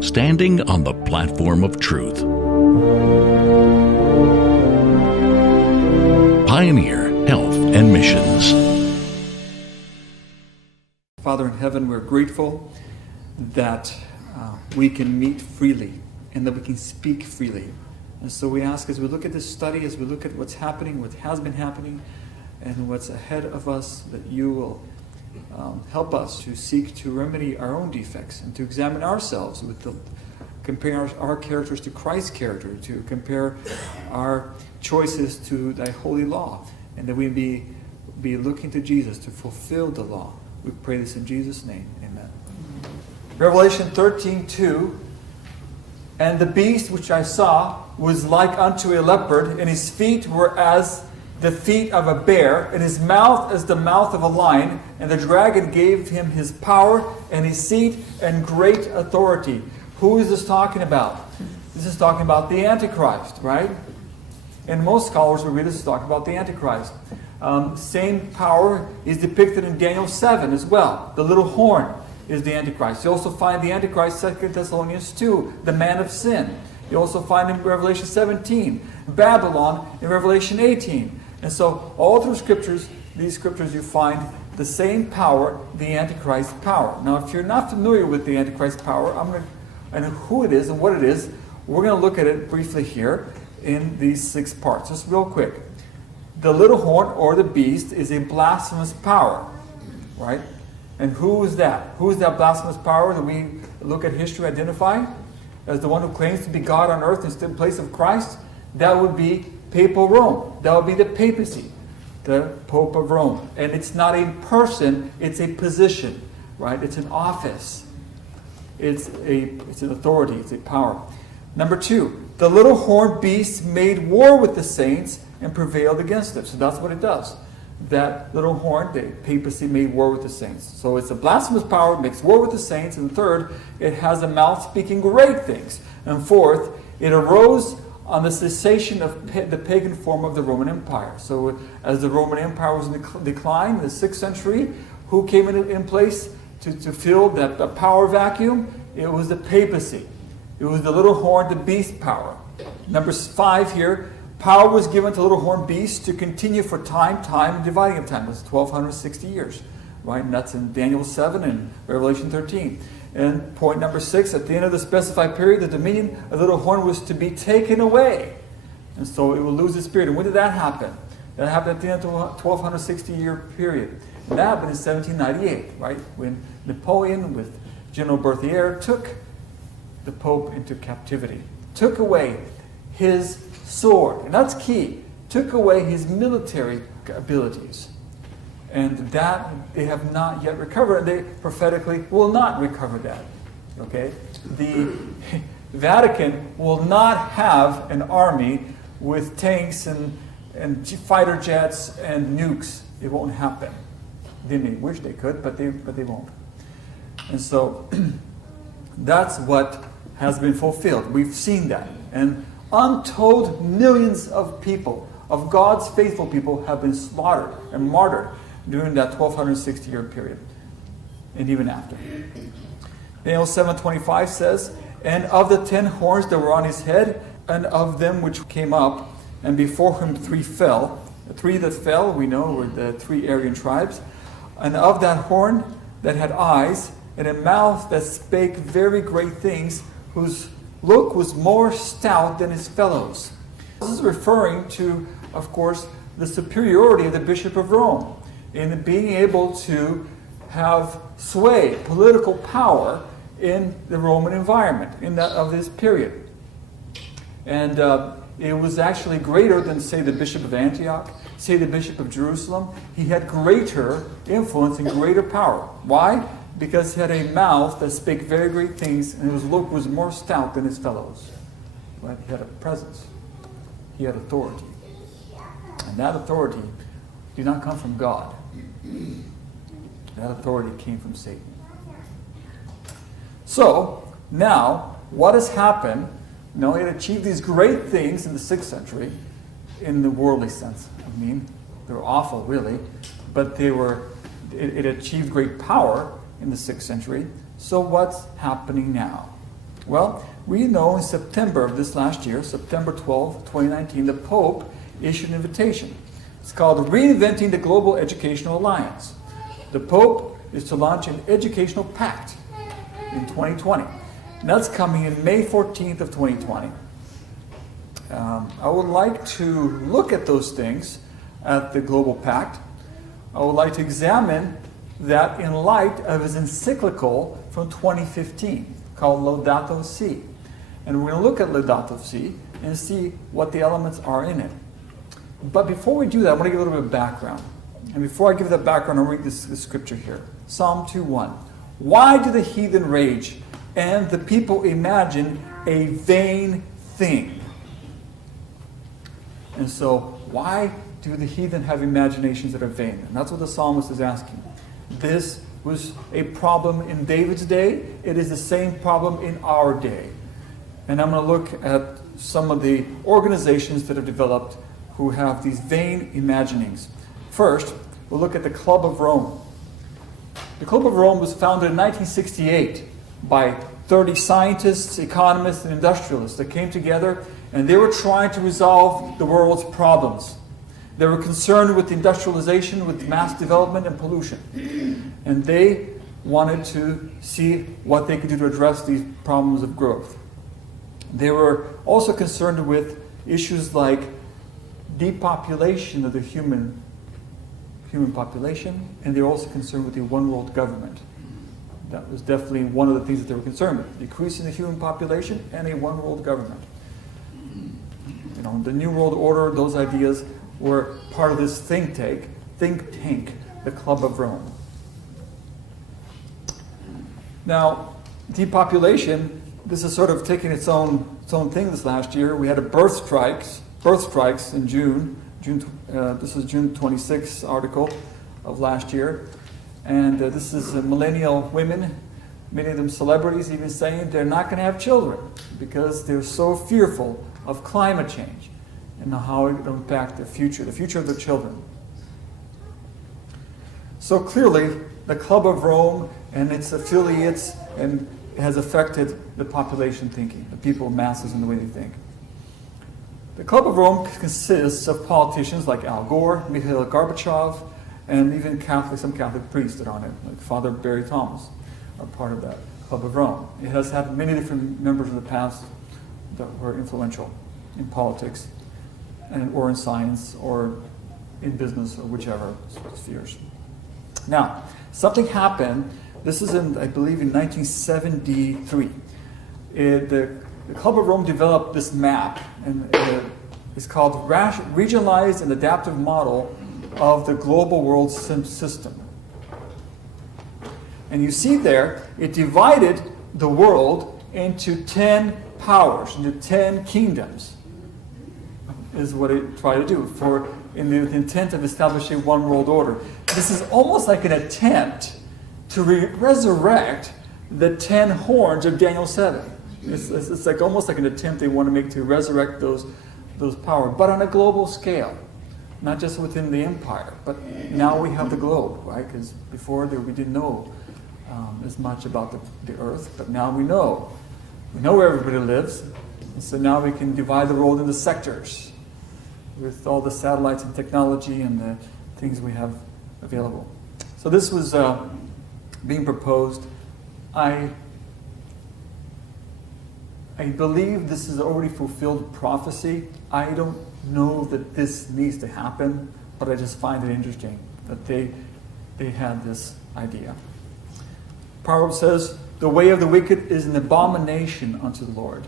Standing on the platform of truth. Pioneer Health and Missions. Father in heaven, we're grateful that we can meet freely and that we can speak freely. And so we ask, as we look at this study, as we look at what's happening, what has been happening, and what's ahead of us, that you will help us to seek to remedy our own defects and to examine ourselves compare our characters to Christ's character, to compare our choices to thy holy law, and that we be looking to Jesus to fulfill the law. We pray this in Jesus' name. Amen. Revelation 13:2. And the beast which I saw was like unto a leopard, and his feet were as the feet of a bear, and his mouth as the mouth of a lion. And the dragon gave him his power and his seat and great authority. Who is this talking about? This is talking about the Antichrist, right? And most scholars will read this is talking about the Antichrist. Same power is depicted in Daniel 7 as well. The little horn is the Antichrist. You also find the Antichrist, 2 Thessalonians 2, the man of sin. You also find in Revelation 17, Babylon in Revelation 18. And so all through these scriptures, you find the same power, the Antichrist power. Now, if you're not familiar with the Antichrist power, and who it is and what it is, we're going to look at it briefly here in these 6 parts. Just real quick. The little horn, or the beast, is a blasphemous power, right? And who is that? Who is that blasphemous power that we look at history identify as the one who claims to be God on earth in place of Christ? That would be Papal Rome. That would be the papacy, the Pope of Rome. And it's not a person, it's a position, right? It's an office. It's an authority, it's a power. Number 2, the little horned beast made war with the saints and prevailed against them. So that's what it does. That little horn, the papacy, made war with the saints. So it's a blasphemous power, makes war with the saints. And third, it has a mouth speaking great things. And fourth, it arose on the cessation of the pagan form of the Roman Empire. So as the Roman Empire was in decline in the 6th century, who came in place to fill that power vacuum? It was the papacy. It was the little horn, the beast power. Number 5 here, power was given to the little horned beast to continue for time, and dividing of time. That's 1260 years, right? And that's in Daniel 7 and Revelation 13. And point number 6, at the end of the specified period, the dominion of the little horn was to be taken away. And so it will lose its spirit. And when did that happen? That happened at the end of the 1260-year period. And that happened in 1798, right? When Napoleon, with General Berthier, took the Pope into captivity. Took away his sword. And that's key. Took away his military abilities. And that they have not yet recovered. And they prophetically will not recover that. Okay? The Vatican will not have an army with tanks and fighter jets and nukes. It won't happen. They may wish they could, but they won't. And so that's what has been fulfilled. We've seen that. And untold millions of people, of God's faithful people, have been slaughtered and martyred during that 1260-year period, and even after. Daniel 7:25 says, and of the 10 horns that were on his head, and of them which came up, and before him 3 fell. The 3 that fell, we know, were the 3 Aryan tribes. And of that horn that had eyes, and a mouth that spake very great things, whose look was more stout than his fellows. This is referring to, of course, the superiority of the Bishop of Rome in being able to have sway, political power in the Roman environment of this period. And it was actually greater than, say, the Bishop of Antioch, say the Bishop of Jerusalem. He had greater influence and greater power. Why? Because he had a mouth that spake very great things, and his look was more stout than his fellows. Right? He had a presence. He had authority. And that authority did not come from God. That authority came from Satan. So, now, what has happened? He had achieved these great things in the 6th century, in the worldly sense. I mean, they were awful, really, but they it achieved great power in the 6th century. So what's happening now? Well, we know in September of this last year, September 12, 2019, the Pope issued an invitation. It's called Reinventing the Global Educational Alliance. The Pope is to launch an educational pact in 2020. And that's coming in May 14th of 2020. I would like to look at those things at the Global Pact. I would like to examine that in light of his encyclical from 2015 called Laudato Si. And we're going to look at Laudato Si and see what the elements are in it. But before we do that, I want to give a little bit of background. And before I give that background, I'll read this scripture here. Psalm 2:1. Why do the heathen rage and the people imagine a vain thing? And so, why do the heathen have imaginations that are vain? And that's what the psalmist is asking. This was a problem in David's day. It is the same problem in our day. And I'm going to look at some of the organizations that have developed who have these vain imaginings. First, we'll look at the Club of Rome. The Club of Rome was founded in 1968 by 30 scientists, economists, and industrialists that came together, and they were trying to resolve the world's problems. They were concerned with industrialization, with mass development and pollution. And they wanted to see what they could do to address these problems of growth. They were also concerned with issues like depopulation of the human population, and they were also concerned with the one world government. That was definitely one of the things that they were concerned with, decreasing the human population and a one world government. You know, the New World Order, those ideas were part of this think tank, the Club of Rome. Now, depopulation, this is sort of taking its own thing this last year. We had a birth strikes in June. This is June 26th article of last year. And this is millennial women, many of them celebrities, even saying they're not going to have children because they're so fearful of climate change and how it will impact the future of their children. So clearly, the Club of Rome and its affiliates and has affected the population thinking, the people, masses, and the way they think. The Club of Rome consists of politicians like Al Gore, Mikhail Gorbachev, and even some Catholic priests that are on it, like Father Barry Thomas, are part of that Club of Rome. It has had many different members in the past that were influential in politics, or in science, or in business, or whichever spheres. Now, something happened. This is I believe, in 1973. The Club of Rome developed this map, and it's called Regionalized and Adaptive Model of the Global World System. And you see there, it divided the world into 10 powers, into 10 kingdoms, is what it tried to do, in the intent of establishing one world order. This is almost like an attempt to resurrect the 10 horns of Daniel 7. It's like almost like an attempt they want to make to resurrect those powers, but on a global scale, not just within the empire. But now we have the globe, right? Because before we didn't know as much about the earth, but now we know. We know where everybody lives, and so now we can divide the world into sectors with all the satellites and technology and the things we have available. So this was being proposed. I believe this is already fulfilled prophecy. I don't know that this needs to happen, but I just find it interesting that they had this idea. Proverbs says, the way of the wicked is an abomination unto the Lord.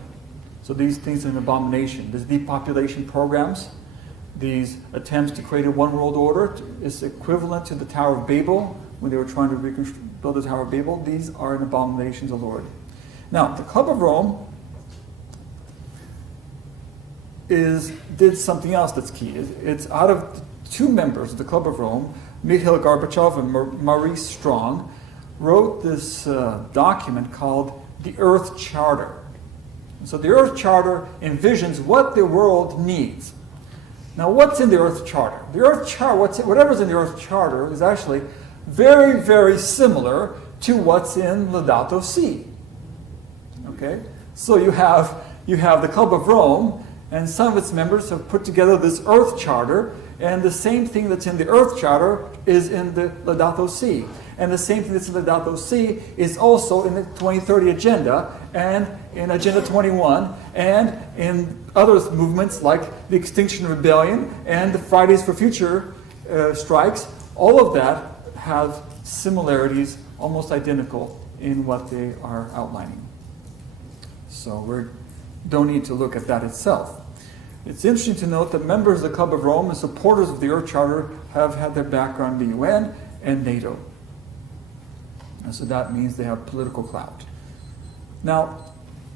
So these things are an abomination. These depopulation programs, these attempts to create a one world order is equivalent to the Tower of Babel when they were trying to build the Tower of Babel. These are an abomination to the Lord. Now, the Club of Rome did something else that's key. It's out of two members of the Club of Rome, Mikhail Gorbachev and Maurice Strong, wrote this document called the Earth Charter. And so the Earth Charter envisions what the world needs. Now, what's in the Earth Charter? The Earth Charter, whatever's in the Earth Charter, is actually very, very similar to what's in Laudato Si. Okay? So you have the Club of Rome, and some of its members have put together this Earth Charter, and the same thing that's in the Earth Charter is in the Laudato Si. And the same thing that's in Laudato Si is also in the 2030 Agenda, and in Agenda 21, and in other movements like the Extinction Rebellion and the Fridays for Future strikes. All of that have similarities, almost identical, in what they are outlining. So we don't need to look at that itself. It's interesting to note that members of the Club of Rome and supporters of the Earth Charter have had their background in the UN and NATO. And so that means they have political clout. Now,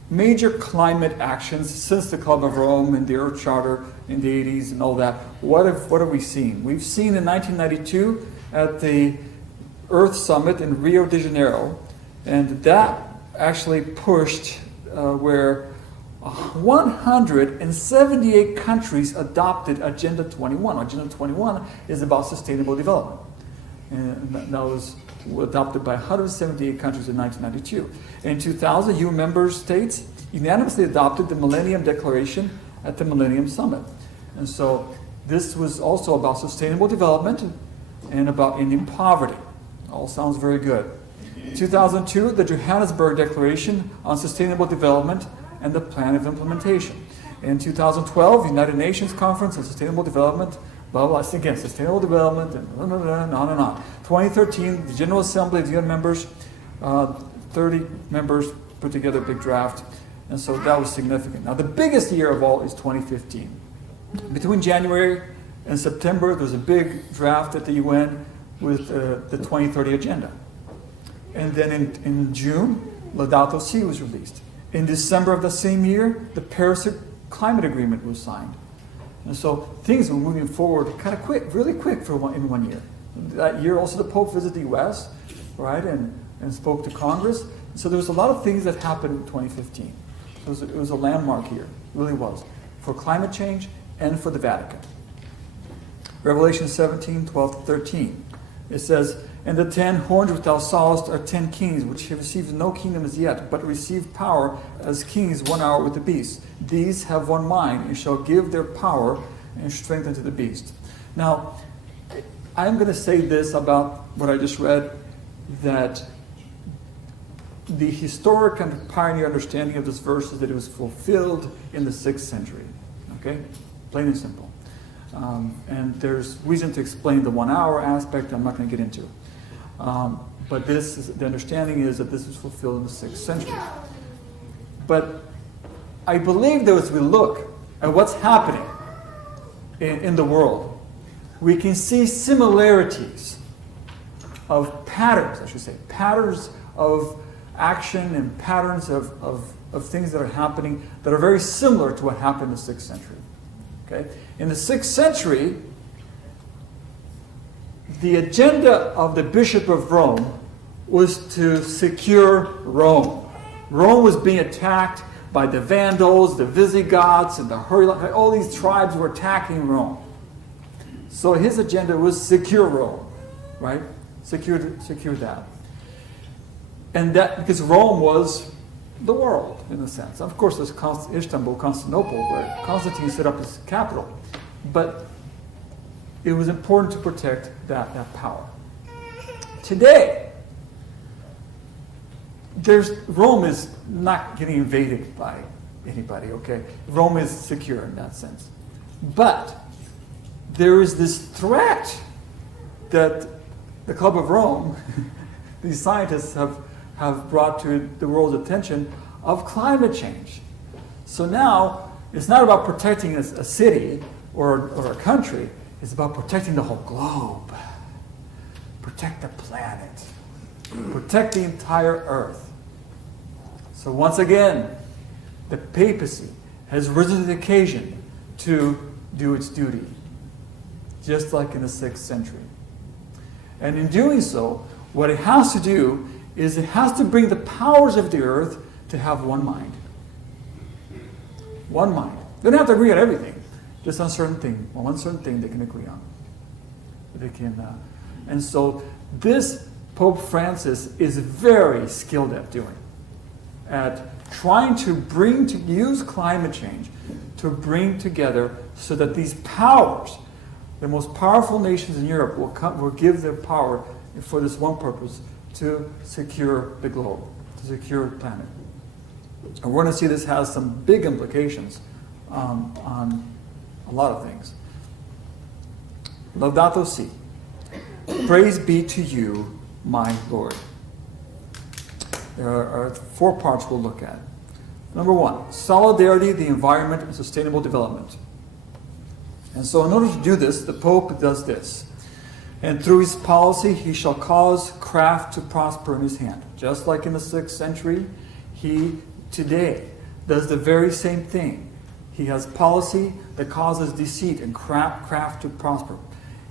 major climate actions since the Club of Rome and the Earth Charter in the 80s and all that, what have we seen? We've seen in 1992 at the Earth Summit in Rio de Janeiro, and that actually pushed where 178 countries adopted Agenda 21. Agenda 21 is about sustainable development. And that was adopted by 178 countries in 1992. In 2000, UN member states unanimously adopted the Millennium Declaration at the Millennium Summit. And so this was also about sustainable development and about ending poverty. All sounds very good. 2002, the Johannesburg Declaration on Sustainable Development and the Plan of Implementation. In 2012, United Nations Conference on Sustainable Development, blah, blah, blah. Again, sustainable development, and on and on. 2013, the General Assembly of the UN members, 30 members put together a big draft, and so that was significant. Now, the biggest year of all is 2015. Between January and September, there was a big draft at the UN with the 2030 Agenda. And then in June, Laudato Si was released. In December of the same year, the Paris Climate Agreement was signed. And so things were moving forward kind of quick, really quick in 1 year. That year also the Pope visited the US, right, and spoke to Congress. So there was a lot of things that happened in 2015. It was a landmark year, it really was, for climate change and for the Vatican. Revelation 17, 12 to 13. It says, "And the 10 horns which thou sawest are 10 kings, which have received no kingdom as yet, but receive power as kings 1 hour with the beast. These have one mind, and shall give their power and strength unto the beast." Now, I'm going to say this about what I just read, that the historic and pioneer understanding of this verse is that it was fulfilled in the 6th century. Okay? Plain and simple. And there's reason to explain the 1 hour aspect I'm not going to get into. But the understanding is that this was fulfilled in the 6th century. But I believe that as we look at what's happening in the world, we can see similarities of patterns, I should say, patterns of action and patterns of things that are happening that are very similar to what happened in the 6th century. Okay? In the 6th century, the agenda of the Bishop of Rome was to secure Rome. Rome was being attacked by the Vandals, the Visigoths, and the Hurrians. All these tribes were attacking Rome. So his agenda was secure Rome, right? Secure that. And that because Rome was the world, in a sense. Of course, there's Istanbul, Constantinople, where Constantine set up his capital. But it was important to protect that power. Today, Rome is not getting invaded by anybody, okay? Rome is secure in that sense. But there is this threat that the Club of Rome, these scientists have brought to the world's attention of climate change. So now, it's not about protecting a city or a country, it's about protecting the whole globe. Protect the planet. Protect the entire earth. So once again, the papacy has risen to the occasion to do its duty, just like in the 6th century. And in doing so, what it has to do is it has to bring the powers of the earth to have one mind. One mind. They don't have to agree on everything. Just on certain thing. Well, one certain thing they can agree on. They can, and so This Pope Francis is very skilled at doing, at trying to use climate change to bring together so that these powers, the most powerful nations in Europe, will give their power for this one purpose, to secure the globe, to secure the planet. And we're going to see this has some big implications on a lot of things. Laudato Si. Praise be to you, my Lord. There are 4 parts we'll look at. Number 1, solidarity, the environment, and sustainable development. And so in order to do this, the Pope does this. And through his policy, he shall cause craft to prosper in his hand. Just like in the 6th century, he today does the very same thing. He has policy that causes deceit and craft to prosper.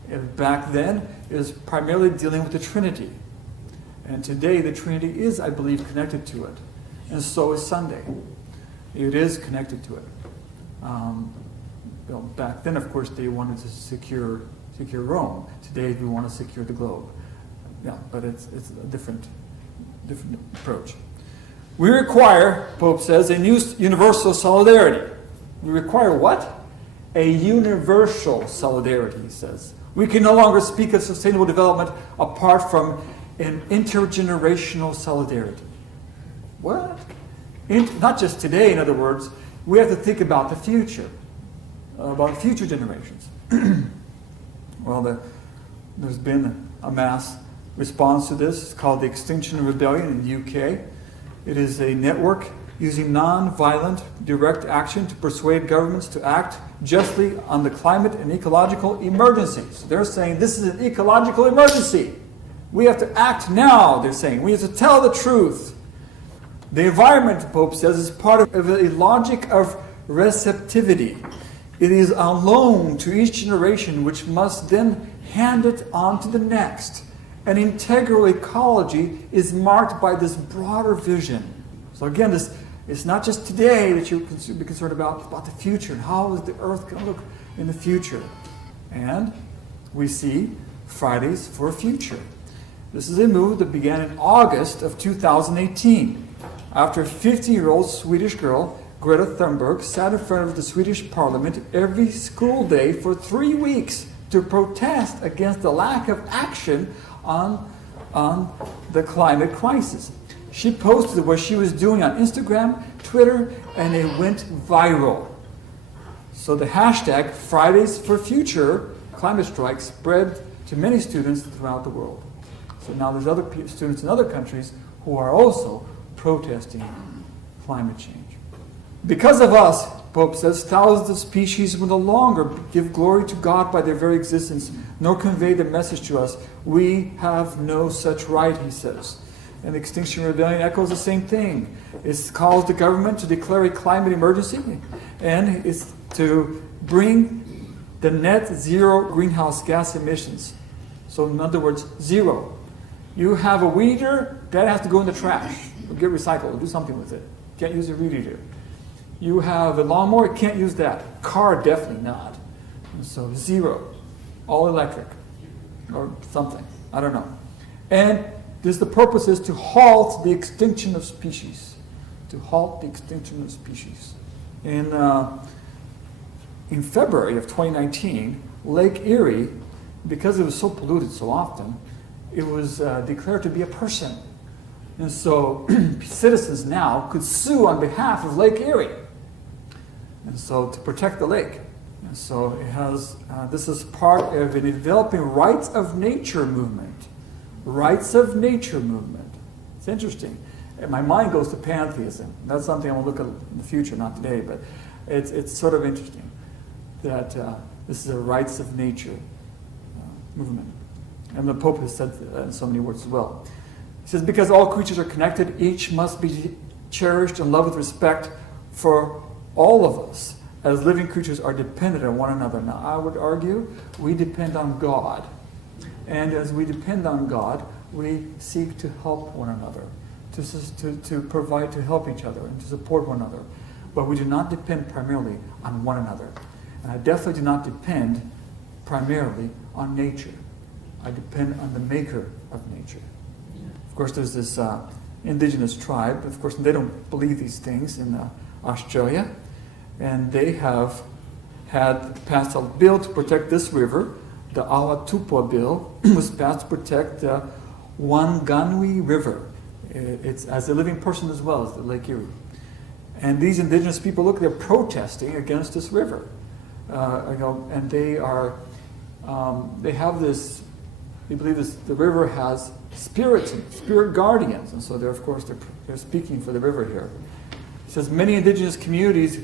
And back then, it was primarily dealing with the Trinity. And today, the Trinity is, I believe, connected to it. And so is Sunday. It is connected to it. Back then, of course, they wanted to secure Rome. Today, we want to secure the globe. Yeah, but it's a different approach. We require, Pope says, a new universal solidarity. We require what? A universal solidarity, he says. We can no longer speak of sustainable development apart from an intergenerational solidarity. What? Not just today, in other words. We have to think about the future, about future generations. Well, there's been a mass response to this. It's called the Extinction Rebellion in the UK. It is a network using non-violent direct action to persuade governments to act justly on the climate and ecological emergencies. They're saying this is an ecological emergency. We have to act now, they're saying. We have to tell the truth. The environment, the Pope says, is part of a logic of receptivity. It is on loan to each generation, which must then hand it on to the next. An integral ecology is marked by this broader vision. So again, it's not just today that you should be concerned about the future and how is the earth going to look in the future. And we see Fridays for a Future. This is a move that began in August of 2018, after a 50-year-old Swedish girl, Greta Thunberg, sat in front of the Swedish parliament every school day for 3 weeks to protest against the lack of action on the climate crisis. She posted what she was doing on Instagram, Twitter, and it went viral. So the hashtag Fridays for Future climate strike spread to many students throughout the world. So now there's other students in other countries who are also protesting climate change. Because of us, Pope says, thousands of species will no longer give glory to God by their very existence, nor convey the message to us. We have no such right, he says. And the Extinction Rebellion echoes the same thing. It calls the government to declare a climate emergency, and it's to bring the net zero greenhouse gas emissions. So in other words, zero. You have a weed eater, that has to go in the trash. Or get recycled, or do something with it. Can't use a weed eater. You have a lawnmower, can't use that. Car, definitely not. And so zero. All electric. Or something. I don't know. And the purpose is to halt the extinction of species. To halt the extinction of species. In February of 2019, Lake Erie, because it was so polluted so often, it was declared to be a person. And so citizens now could sue on behalf of Lake Erie. And so to protect the lake. And so it has, this is part of a developing rights of nature movement. Rights of nature movement. It's interesting. And my mind goes to pantheism. That's something I will look at in the future, not today, but it's sort of interesting that this is a rights of nature movement. And the Pope has said in so many words as well. He says, because all creatures are connected, each must be cherished and loved with respect, for all of us as living creatures are dependent on one another. Now, I would argue we depend on God. And as we depend on God, we seek to help one another, to provide, to help each other, and to support one another. But we do not depend primarily on one another. And I definitely do not depend primarily on nature. I depend on the maker of nature. Of course, there's this indigenous tribe. Of course, they don't believe these things in Australia. And they have passed a bill to protect this river. The Awatupwa bill was passed to protect the Wanganui River. It's as a living person as well as the Lake Erie. And these indigenous people, look, they're protesting against this river. And they have this, they believe the river has spirits, spirit guardians. And so they're speaking for the river here. It says, many indigenous communities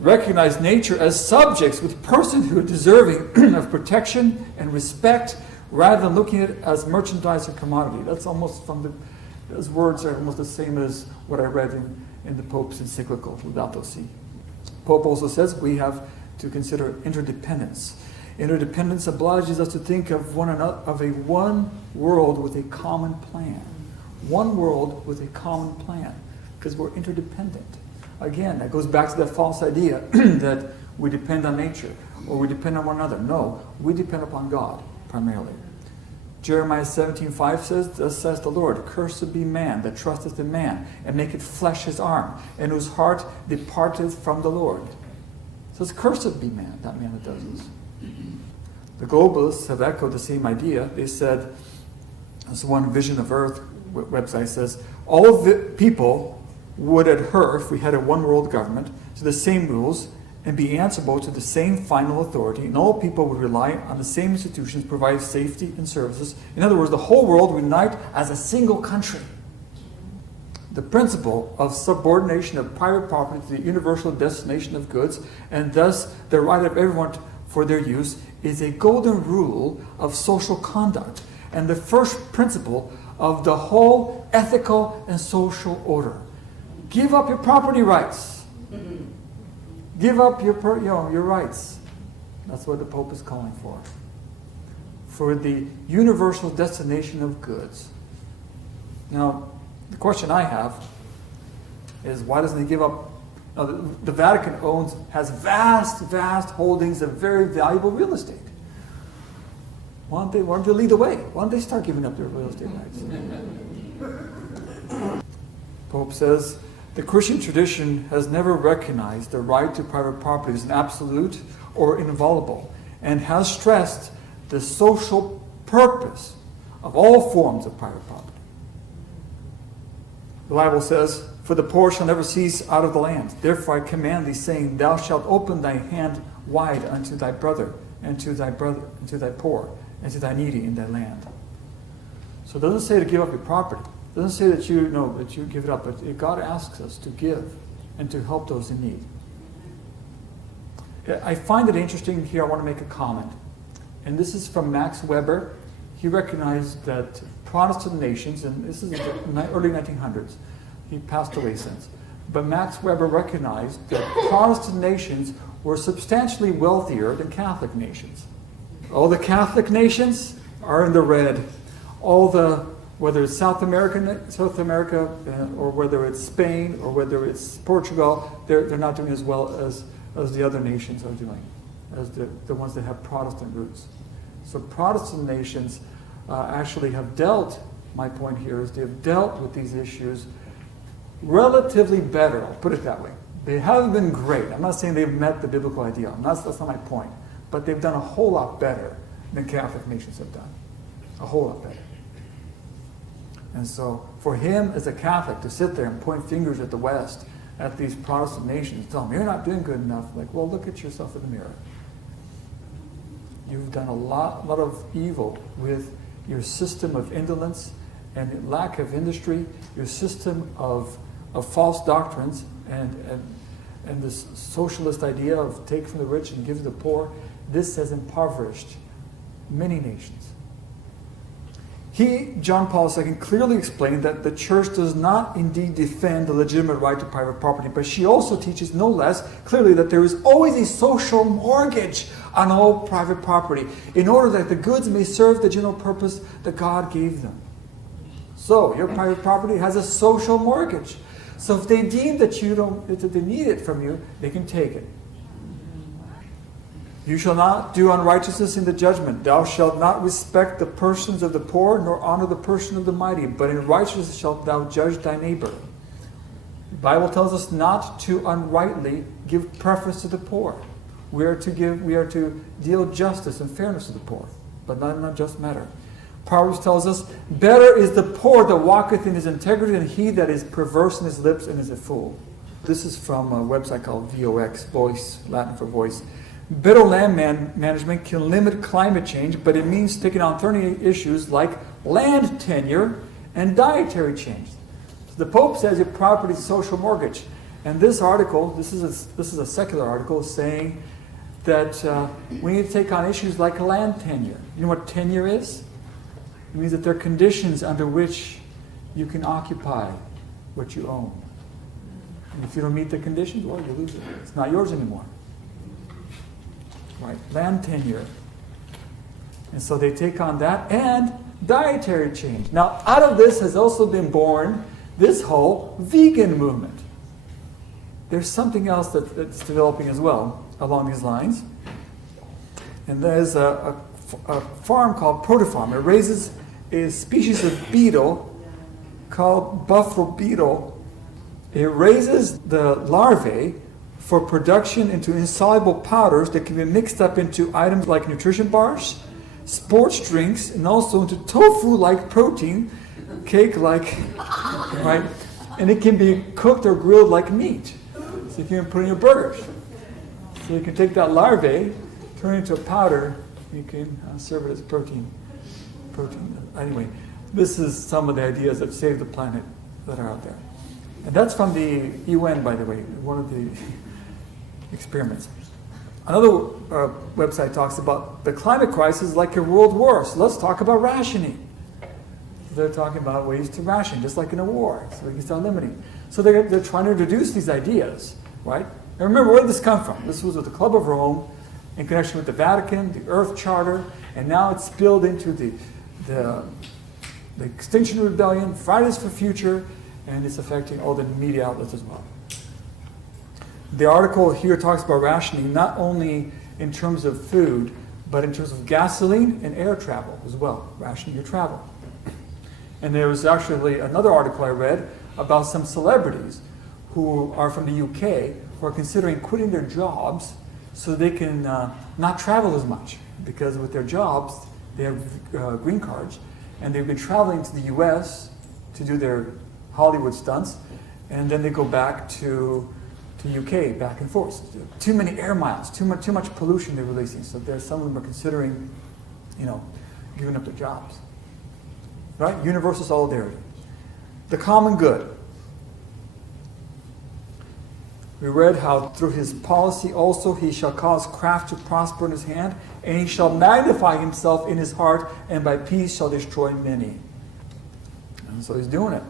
recognize nature as subjects with persons who are deserving of protection and respect rather than looking at it as merchandise or commodity. That's almost those words are almost the same as what I read in the Pope's encyclical, Laudato Si. Pope also says we have to consider interdependence. Interdependence obliges us to think of one world with a common plan. One world with a common plan, because we're interdependent. Again, that goes back to that false idea that we depend on nature or we depend on one another. No, we depend upon God primarily. Jeremiah 17:5 says, thus says the Lord, cursed be man that trusteth in man, and maketh flesh his arm, and whose heart departeth from the Lord. It says, cursed be man, that man that does this. The globalists have echoed the same idea. They said, as one Vision of Earth website says, all the people would adhere, if we had a one world government, to the same rules and be answerable to the same final authority, and all people would rely on the same institutions, provide safety and services. In other words, the whole world would unite as a single country. The principle of subordination of private property to the universal destination of goods, and thus the right of everyone for their use, is a golden rule of social conduct and the first principle of the whole ethical and social order. Give up your property rights. Give up your rights. That's what the Pope is calling for. For the universal destination of goods. Now, the question I have is, why doesn't he give up? The Vatican has vast holdings of very valuable real estate. Why don't they lead the way? Why don't they start giving up their real estate rights? Pope says, the Christian tradition has never recognized the right to private property as an absolute or inviolable, and has stressed the social purpose of all forms of private property. The Bible says, for the poor shall never cease out of the land. Therefore I command thee, saying, thou shalt open thy hand wide unto thy brother, and to thy poor, and to thy needy in thy land. So it doesn't say to give up your property. It doesn't say that you give it up, but God asks us to give and to help those in need. I find it interesting here. I want to make a comment. And this is from Max Weber. He recognized that Protestant nations, and this is in the early 1900s, he passed away since, but Max Weber recognized that Protestant nations were substantially wealthier than Catholic nations. All the Catholic nations are in the red. Whether it's South America, or whether it's Spain, or whether it's Portugal, they're not doing as well as the other nations are doing, as the ones that have Protestant roots. So Protestant nations actually have dealt, my point here is they have dealt with these issues relatively better, I'll put it that way. They haven't been great. I'm not saying they've met the biblical ideal. That's not my point. But they've done a whole lot better than Catholic nations have done. A whole lot better. And so for him as a Catholic to sit there and point fingers at the West, at these Protestant nations, tell them, you're not doing good enough. Like, well, look at yourself in the mirror. You've done a lot of evil with your system of indolence and lack of industry, your system of false doctrines, and this socialist idea of take from the rich and give to the poor. This has impoverished many nations. John Paul II, clearly explained that the church does not indeed defend the legitimate right to private property, but she also teaches no less clearly that there is always a social mortgage on all private property in order that the goods may serve the general purpose that God gave them. So your private property has a social mortgage. So if they deem that they need it from you, they can take it. You shall not do unrighteousness in the judgment. Thou shalt not respect the persons of the poor, nor honor the person of the mighty, but in righteousness shalt thou judge thy neighbor. The Bible tells us not to unrightly give preference to the poor. We are to deal justice and fairness to the poor, but not in a just matter. Proverbs tells us, better is the poor that walketh in his integrity than he that is perverse in his lips and is a fool. This is from a website called VOX, Voice, Latin for voice. Better land management can limit climate change, but it means taking on thorny issues like land tenure and dietary change. So the Pope says your property is a social mortgage. And this article, this is a secular article, saying that we need to take on issues like land tenure. You know what tenure is? It means that there are conditions under which you can occupy what you own. And if you don't meet the conditions, well, you lose it. It's not yours anymore. Right? Land tenure. And so they take on that and dietary change. Now, out of this has also been born this whole vegan movement. There's something else that's developing as well along these lines. And there's a farm called Protofarm. It raises a species of beetle called buffalo beetle. It raises the larvae for production into insoluble powders that can be mixed up into items like nutrition bars, sports drinks, and also into tofu-like protein, cake-like, right? And it can be cooked or grilled like meat. So you can put in your burgers. So you can take that larvae, turn it into a powder, you can serve it as protein. Anyway, this is some of the ideas that save the planet that are out there. And that's from the UN, by the way, one of the experiments. Another website talks about the climate crisis like a world war. So let's talk about rationing. They're talking about ways to ration, just like in a war, so we can start limiting. So they're trying to introduce these ideas, right? And remember, where did this come from? This was with the Club of Rome, in connection with the Vatican, the Earth Charter, and now it's spilled into the Extinction Rebellion, Fridays for Future, and it's affecting all the media outlets as well. The article here talks about rationing not only in terms of food, but in terms of gasoline and air travel as well, rationing your travel. And there was actually another article I read about some celebrities who are from the UK who are considering quitting their jobs so they can not travel as much, because with their jobs they have green cards, and they've been traveling to the US to do their Hollywood stunts, and then they go back to UK, back and forth. Too many air miles, too much pollution they're releasing. So there's some of them are considering, giving up their jobs. Right? Universal solidarity. The common good. We read how through his policy also he shall cause craft to prosper in his hand, and he shall magnify himself in his heart, and by peace shall destroy many. And so he's doing it.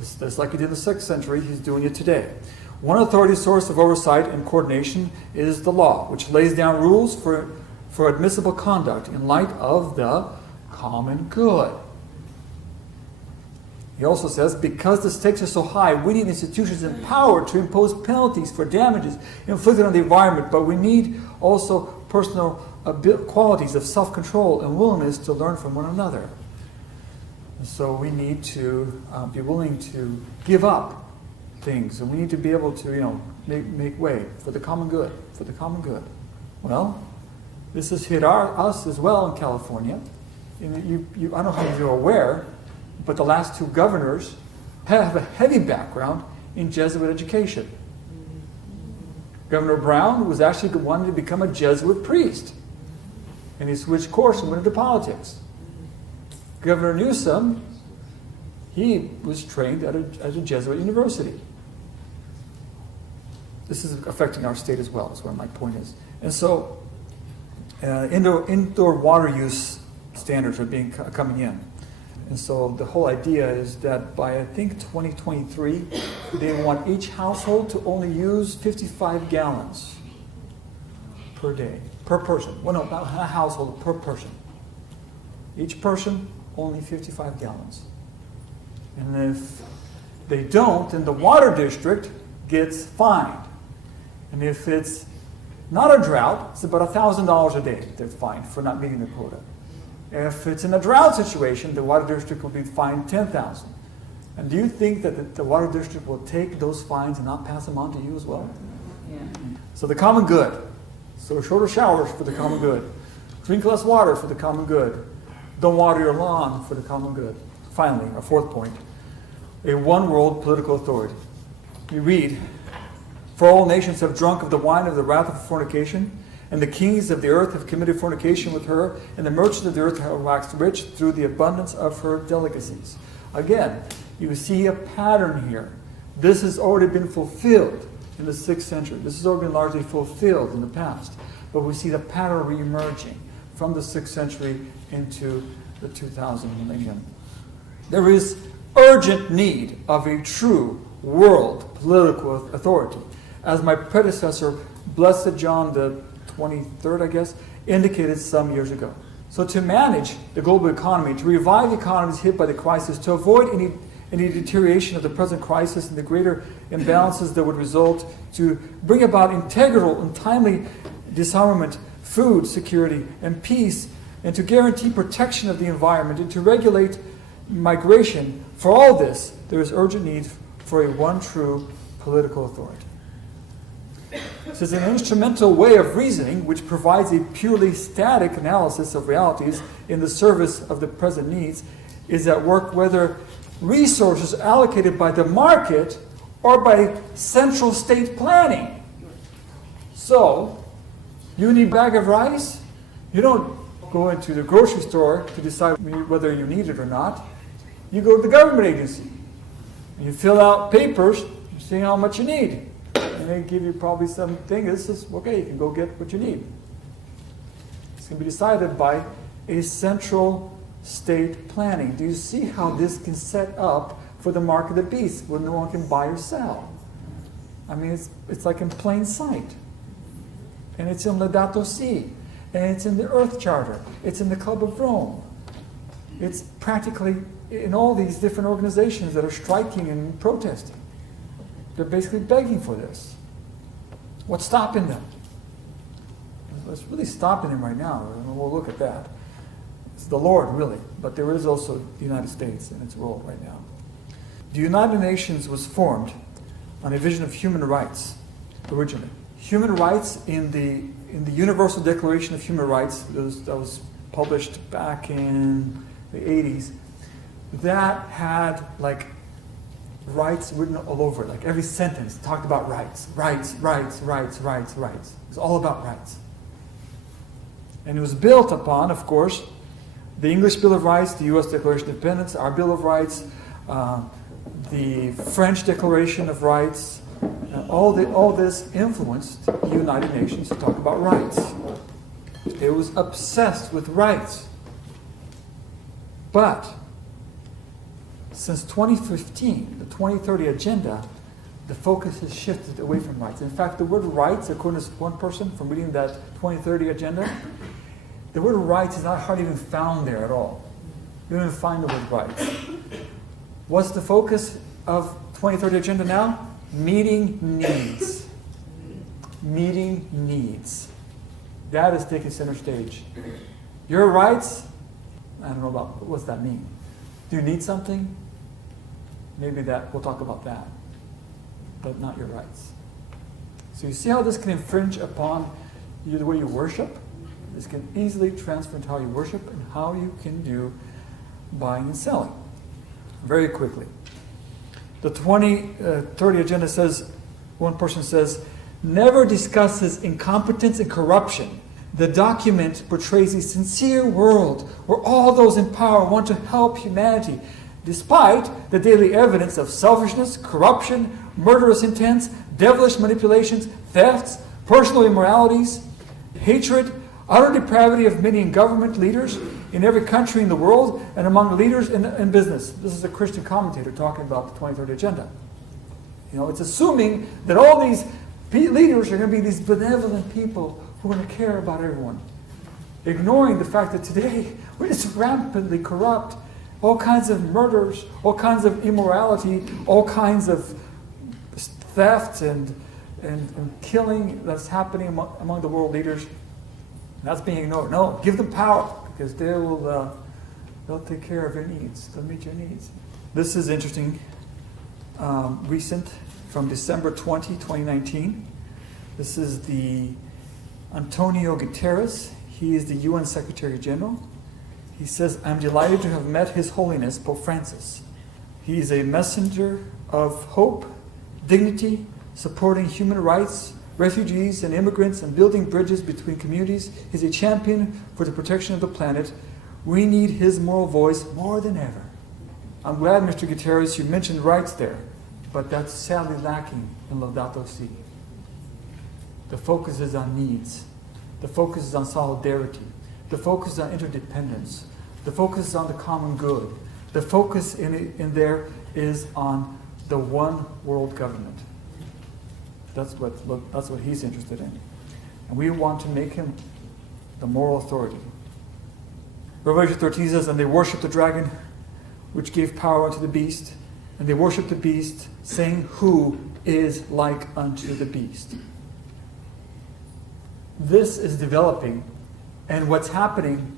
Just like he did in the 6th century, he's doing it today. One authority source of oversight and coordination is the law, which lays down rules for admissible conduct in light of the common good. He also says, because the stakes are so high, we need institutions empowered to impose penalties for damages inflicted on the environment, but we need also personal qualities of self-control and willingness to learn from one another. And so we need to be willing to give up things, and we need to be able to, make way for the common good, Well, this has hit us as well in California. I don't know how you're aware, but the last 2 governors have a heavy background in Jesuit education. Governor Brown was actually wanting to become a Jesuit priest, and he switched course and went into politics. Governor Newsom, he was trained at a Jesuit university. This is affecting our state as well, is what my point is. And so indoor water use standards are coming in. And so the whole idea is that by, I think, 2023, they want each household to only use 55 gallons per day, per person. Well, no, not a household, per person. Each person, only 55 gallons. And if they don't, then the water district gets fined. And if it's Not a drought, it's about $1,000 a day they're fined for not meeting the quota. If it's in a drought situation, the water district will be fined $10,000. And do you think that the water district will take those fines and not pass them on to you as well? Yeah. So the common good. So shorter showers for the common good. Drink less water for the common good. Don't water your lawn for the common good. Finally, our fourth point, a one world political authority. You read, "For all nations have drunk of the wine of the wrath of fornication, and the kings of the earth have committed fornication with her, and the merchants of the earth have waxed rich through the abundance of her delicacies." Again, you see a pattern here. This has already been fulfilled in the 6th century. This has already been largely fulfilled in the past. But we see the pattern re-emerging from the 6th century into the 2000 millennium. There is urgent need of a true world political authority. As my predecessor, Blessed John the 23rd, I guess, indicated some years ago. So to manage the global economy, to revive economies hit by the crisis, to avoid any deterioration of the present crisis and the greater imbalances that would result, to bring about integral and timely disarmament, food security, and peace, and to guarantee protection of the environment, and to regulate migration, for all this, there is urgent need for a one true political authority. This is an instrumental way of reasoning which provides a purely static analysis of realities in the service of the present needs, is at work whether resources allocated by the market or by central state planning. So, you need a bag of rice? You don't go into the grocery store to decide whether you need it or not. You go to the government agency. And you fill out papers, see how much you need. And they give you probably something. This is, okay, you can go get what you need. It's going to be decided by a central state planning. Do you see how this can set up for the mark of the beast, where no one can buy or sell? I mean, it's like in plain sight. And it's in Laudato Si. And it's in the Earth Charter. It's in the Club of Rome. It's practically in all these different organizations that are striking and protesting. They're basically begging for this. What's stopping them? What's really stopping them right now? We'll look at that. It's the Lord, really. But there is also the United States and its role right now. The United Nations was formed on a vision of human rights originally. Human rights in the Universal Declaration of Human Rights that was published back in the 80s, that had like rights written all over it. Like every sentence talked about rights. Rights, rights, rights, rights, rights. It was all about rights. And it was built upon, of course, the English Bill of Rights, the U.S. Declaration of Independence, our Bill of Rights, the French Declaration of Rights. All this influenced the United Nations to talk about rights. It was obsessed with rights. But since 2015, the 2030 agenda, the focus has shifted away from rights. In fact, the word rights, according to one person from reading that 2030 agenda, the word rights is not hardly even found there at all. You don't even find the word rights. What's the focus of 2030 agenda now? Meeting needs. Meeting needs. That is taking center stage. Your rights, I don't know about, what's that mean? Do you need something? Maybe we'll talk about that. But not your rights. So you see how this can infringe upon the way you worship? This can easily transfer into how you worship and how you can do buying and selling. Very quickly. The 2030 agenda says, one person says, never discusses incompetence and corruption. The document portrays a sincere world where all those in power want to help humanity, despite the daily evidence of selfishness, corruption, murderous intents, devilish manipulations, thefts, personal immoralities, hatred, utter depravity of many government leaders in every country in the world and among leaders in business. This is a Christian commentator talking about the 2030 agenda. It's assuming that all these leaders are going to be these benevolent people who are going to care about everyone. Ignoring the fact that today we're just rampantly corrupt. All kinds of murders, all kinds of immorality, all kinds of theft and and killing that's happening among the world leaders, that's being ignored. No, give them power, because they'll take care of your needs. They'll meet your needs. This is interesting, recent, from December 2019. This is the Antonio Guterres. He is the UN Secretary General. He says, "I'm delighted to have met His Holiness Pope Francis. He is a messenger of hope, dignity, supporting human rights, refugees and immigrants, and building bridges between communities. He's a champion for the protection of the planet. We need his moral voice more than ever." I'm glad, Mr. Guterres, you mentioned rights there, but that's sadly lacking in Laudato Si. The focus is on needs. The focus is on solidarity. The focus is on interdependence. The focus is on the common good. The focus in there is on the one world government. That's what he's interested in. And we want to make him the moral authority. Revelation 13 says, "And they worshiped the dragon, which gave power unto the beast. And they worshiped the beast, saying, Who is like unto the beast?" This is developing, and what's happening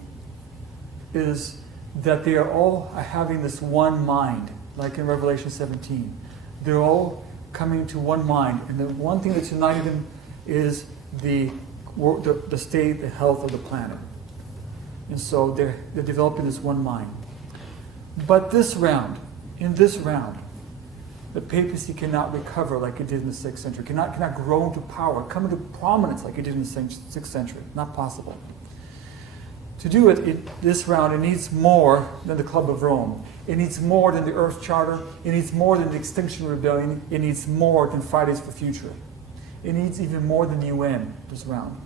is that they are all having this one mind, like in Revelation 17. They're all coming to one mind, and the one thing that's uniting them is the state, the health of the planet. And so they're developing this one mind. But in this round, the papacy cannot recover like it did in the 6th century, cannot grow into power, come into prominence like it did in the 6th century. Not possible. To do this round, it needs more than the Club of Rome. It needs more than the Earth Charter. It needs more than the Extinction Rebellion. It needs more than Fridays for Future. It needs even more than the UN, this round.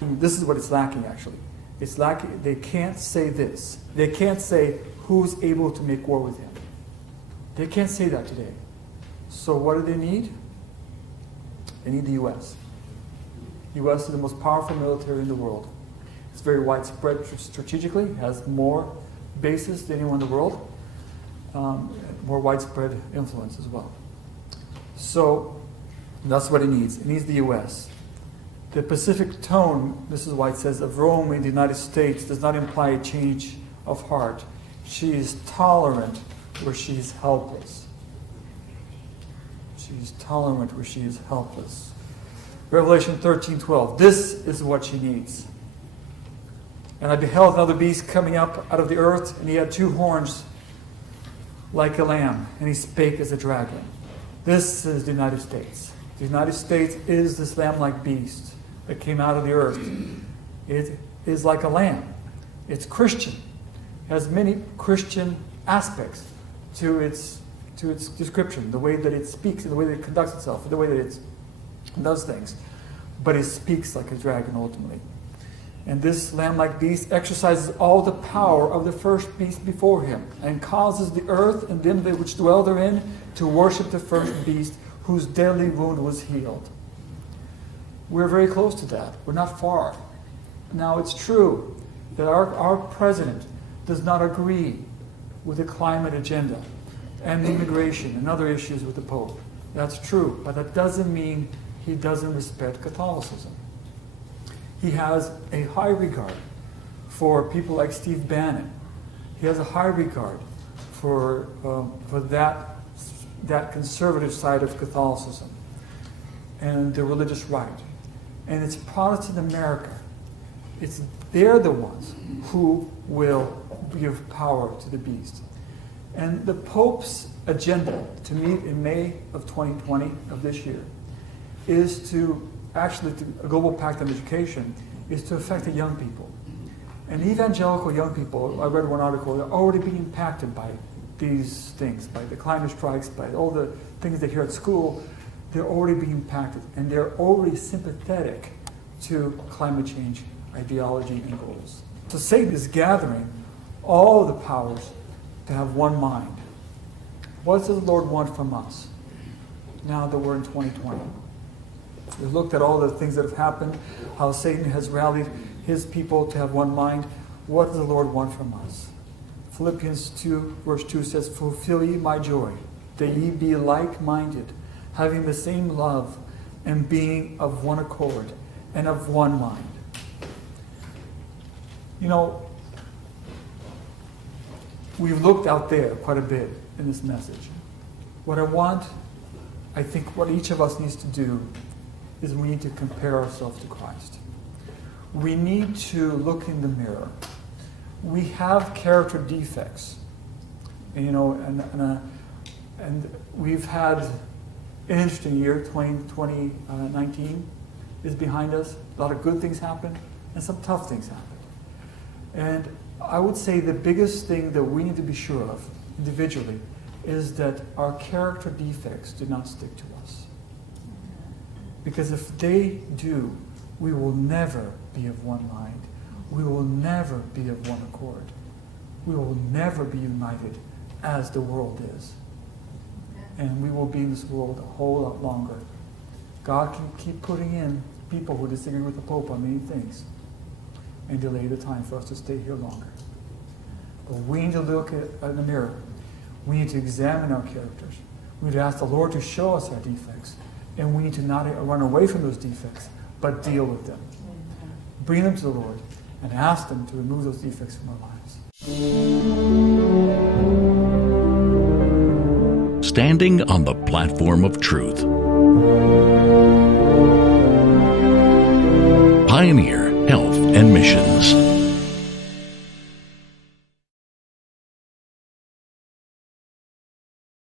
This is what it's lacking, actually. It's lacking, they can't say this. They can't say, who's able to make war with him? They can't say that today. So what do they need? They need the U.S. The U.S. is the most powerful military in the world. It's very widespread strategically, has more bases than anyone in the world, more widespread influence as well. So that's what it needs. It needs the U.S. The pacific tone, Mrs. White says, of Rome in the United States does not imply a change of heart. She is tolerant where she is helpless. She is tolerant where she is helpless. Revelation 13:12. This is what she needs. "And I beheld another beast coming up out of the earth, and he had 2 horns like a lamb, and he spake as a dragon." This is the United States. The United States is this lamb-like beast that came out of the earth. It is like a lamb. It's Christian. It has many Christian aspects to its description, the way that it speaks, the way that it conducts itself, the way that it does things. But it speaks like a dragon ultimately. And this lamb-like beast exercises all the power of the first beast before him, and causes the earth and them which dwell therein to worship the first beast, whose deadly wound was healed. We're very close to that. We're not far. Now, it's true that our president does not agree with the climate agenda and immigration and other issues with the Pope. That's true, but that doesn't mean he doesn't respect Catholicism. He has a high regard for people like Steve Bannon. He has a high regard for that conservative side of Catholicism and the religious right. And it's Protestant America. They're the ones who will give power to the beast. And the Pope's agenda to meet in May of 2020, of this year, is to actually, a global pact on education, is to affect the young people. And evangelical young people, I read one article, they're already being impacted by these things, by the climate strikes, by all the things they hear at school. They're already being impacted, and they're already sympathetic to climate change ideology and goals. So Satan is gathering all the powers to have one mind. What does the Lord want from us now that we're in 2020? We've looked at all the things that have happened, how Satan has rallied his people to have one mind. What does the Lord want from us? Philippians 2, verse 2 says, "Fulfill ye my joy, that ye be like-minded, having the same love, and being of one accord and of one mind. You know, we've looked out there quite a bit in this message. I think what each of us needs to do is we need to compare ourselves to Christ. We need to look in the mirror. We have character defects. And, you know, and we've had an interesting year. 2019 is behind us. A lot of good things happened and some tough things happened. And I would say the biggest thing that we need to be sure of individually is that our character defects do not stick to us. Because if they do, we will never be of one mind. We will never be of one accord. We will never be united as the world is. And we will be in this world a whole lot longer. God can keep putting in people who disagree with the Pope on many things and delay the time for us to stay here longer. But we need to look in the mirror. We need to examine our characters. We need to ask the Lord to show us our defects. And we need to not run away from those defects, but deal with them. Bring them to the Lord and ask them to remove those defects from our lives. Standing on the platform of truth. Pioneer Health and Missions.